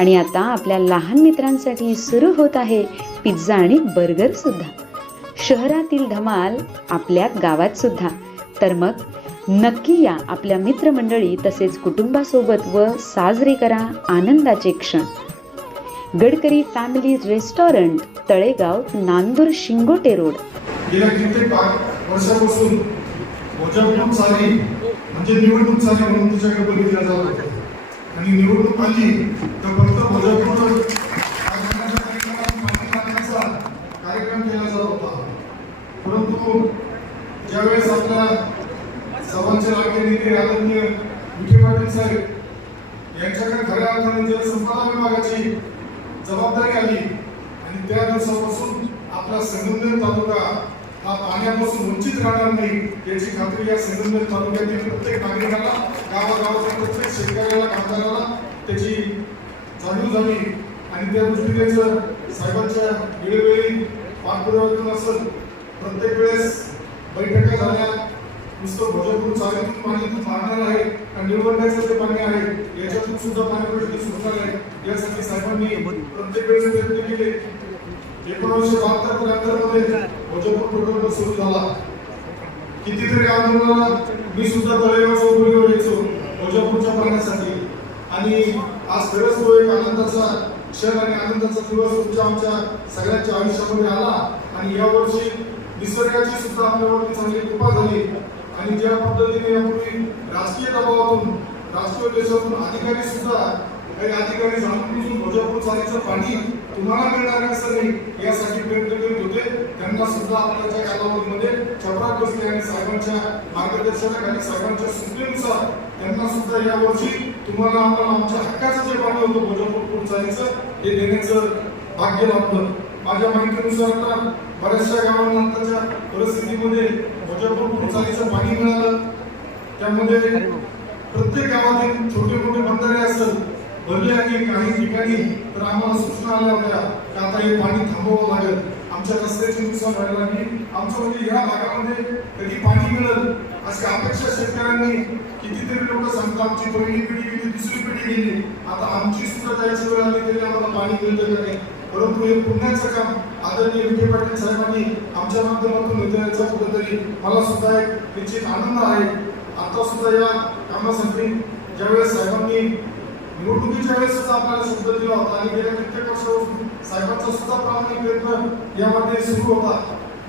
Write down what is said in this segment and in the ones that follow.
आणि आता आपल्या लहान मित्रांसाठी सुरू होत आहे पिझ्झा आणि बर्गर सुद्धा. शहरातील धमाल आपल्या गावात सुद्धा. तर मग नक्की या आपल्या मित्रमंडळी तसेच कुटुंबासोबत व साजरे करा आनंदाचे क्षण. Gadkari family restaurant Talegaon Nandur Shingote road. गेल्या कित्येक वर्षापासून म्हणजे निवडणूक चाली म्हणून तुझ्याकडे बघितलं जात. होतं आणि निवडणूक आली तर फक्त भाजपकडून कार्यक्रमाच्या कार्यक्रमात कार्यक्रम केला जात होता. परंतु ज्यावेळेस आपल्या सर्वांचे लाडके नेते आदरणीय विखे पाटील साहेब यांच्याकडे खऱ्या अर्थाने जलसंपदा विभागाची जबाबदारी आली आणि त्या दिवसापासून आपला संगमनेर तालुका हा पाण्यापासून वंचित राहणार नाही याची खात्री या संगमनेर तालुक्यातील प्रत्येक नागरिकाला गावागावाच्या प्रत्येक शेतकऱ्याला कामगाराला त्याची जाणीव झाली आणि त्या दृष्टीने जर साहेबांच्या वेळोवेळी पाठपुराव्यातून असेल प्रत्येक वेळेस बैठका झाल्या. नुसतं भोजपूर चालीतून पाणी मारणार आहे आणि निवडण्याचं जे पाणी आहे याच्यातून सुद्धा पाणी प्रश्न सुटणार आहे. यासाठी साहेबांनी प्रत्येक वेळेस प्रयत्न केले. एकोणीसशे बहात्तर त्र्याहत्तरमध्ये भोजपूर प्रकल्प सुरू झाला. कितीतरी आंदोलनात मी सुद्धा तळेगावच्या उपरीवर यायचो तुळजापूरच्या पाहण्यासाठी आणि आज खरंच तो एक आनंदाचा क्षण आणि आनंदाचा दिवस तुमच्या आमच्या सगळ्यांच्या आयुष्यामध्ये आला. आणि यावर्षी निसर्गाची सुद्धा आपल्यावरती चांगली कृपा झाली. आणि ज्या पद्धतीने यापूर्वी राजकीय दबावातून राजकीय देशातून अधिकारी सुद्धा काही अधिकारी जाणून बुजून चालीचं पाणी तुम्हाला मिळणार असं नाही यासाठी प्रयत्न करीत होते त्यांना सुद्धा आपल्याच्या बसले आणि साहेबांच्या मार्गदर्शनाखाली साहेबांच्या सूचनेनुसार त्यांना सुद्धा या वर्षी तुम्हाला आम्हाला आमच्या हक्काचं जे पाणी होतं भोजपूर चालीचं हे देण्याचं भाग्य लाभलं. माझ्या माहितीनुसार आता बऱ्याचशा गावांना आताच्या परिस्थितीमध्ये भोजपूर चालीचं पाणी मिळालं. त्यामध्ये प्रत्येक गावातील छोटे मोठे बंधारे असतात भरले आणि काही ठिकाणी तर आम्हाला सूचना आल्या होत्या का आता हे पाणी थांबवावं लागेल. आमच्या रस्त्याचे नुकसान व्हायला नाही आमचं म्हणजे या भागामध्ये कधी पाणी मिळेल अशी अपेक्षा शेतकऱ्यांनी कितीतरी लोक सांगतात आमची पहिली पिढी गेली दुसरी पिढी गेली. आता आमची सुद्धा जायची वेळ आली तरी आम्हाला पाणी मिळतं का नाही? परंतु हे पुण्याचं काम आदरणीय विखे पाटील साहेबांनी आमच्या माध्यमातून नेत्याचा कुठेतरी मला सुद्धा एक निश्चित आनंद आहे. आता सुद्धा या कामासाठी ज्यावेळेस साहेबांनी निवडणुकीच्या वेळेस आपल्याला शब्द दिला होता आणि गेल्या कित्येक वर्षापासून साहेबांचा सुद्धा प्रामाणिक प्रयत्न यामध्ये सुरू होता.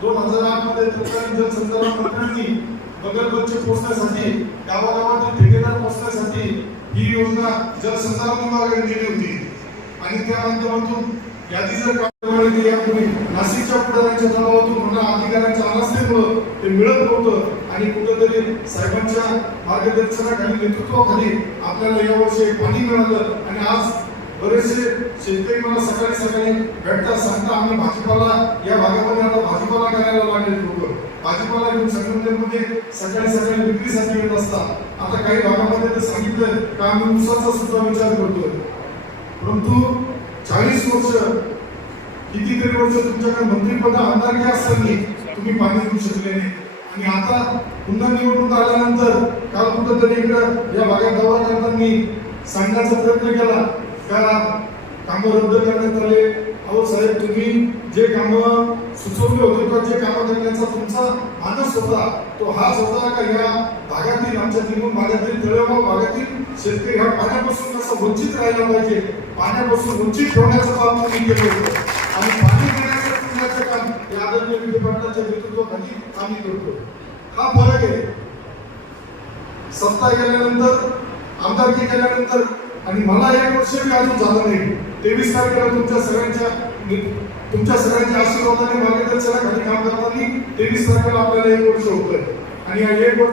दोन हजार आठमध्ये तत्कालीन जलसंधारण मंत्र्यांनी बगलबच्चे पोहोचण्यासाठी गावागावातील ठेकेदार पोचण्यासाठी ही योजना जलसंधारण विभागाने दिली होती. आणि त्या माध्यमातून यादी जर यापूर्वी नाशिकच्या पुढाऱ्यांच्या तलावातून म्हणा अधिकाऱ्यांच्या अनास्थेमुळं ते मिळत नव्हतं. आणि कुठेतरी साहेबांच्या मार्गदर्शनाखाली नेतृत्वाखाली आपल्याला यावर्षी पाणी मिळालं. आणि आज बरेचसे शेतकरी मला सकाळी सकाळी भेटतात सांगता आम्ही भाजीपाला या भागामध्ये आता भाजीपाला करायला लागले लोक. भाजीपाला घेऊन संघटनेमध्ये सकाळी सकाळी विक्रीसाठी येत असतात. आता काही भागामध्ये तर सांगितलं का आम्ही ऊसाचा सुद्धा विचार करतोय. परंतु चाळीस वर्ष कितीतरी वर्ष तुमच्याकडे मंत्रिपद आमदारकी असताना तुम्ही पाणी देऊ शकले नाही. आणि आता पुन्हा निवडणूक आल्यानंतर काल कुठंतरी इकडं या भागात दौरा मी सांगण्याचा प्रयत्न केला. का कामं रद्द करण्यात आले. अहो साहेब तुम्ही जे कामं सुचवले होते किंवा जे कामं करण्याचा तुमचा मानस होता तो हाच होता का या भागातील आमच्या निवडून भागातील तळेगाव भागातील शेतकरी ह्या पाण्यापासून कसं वंचित राहायला पाहिजे? पाण्यापासून वंचित ठेवण्याचं काम तुम्ही केलं होतं. आणि पाणी देण्याचं काम या आदरणीय विखे पाटलांच्या नेतृत्वाखाली आम्ही करतो हा फरक आहे. सत्ता गेल्यानंतर आमदारकी केल्यानंतर आणि मला एक वर्ष मी अजून झालं नाही. तेवीस तारखेला तुमच्या सगळ्यांच्या तुमच्या सगळ्यांच्या आशीर्वादाने मार्गदर्शनाखाली काम करताना तेवीस तारखेला आपल्याला एक वर्ष होतंय. आणि या एक वर्ष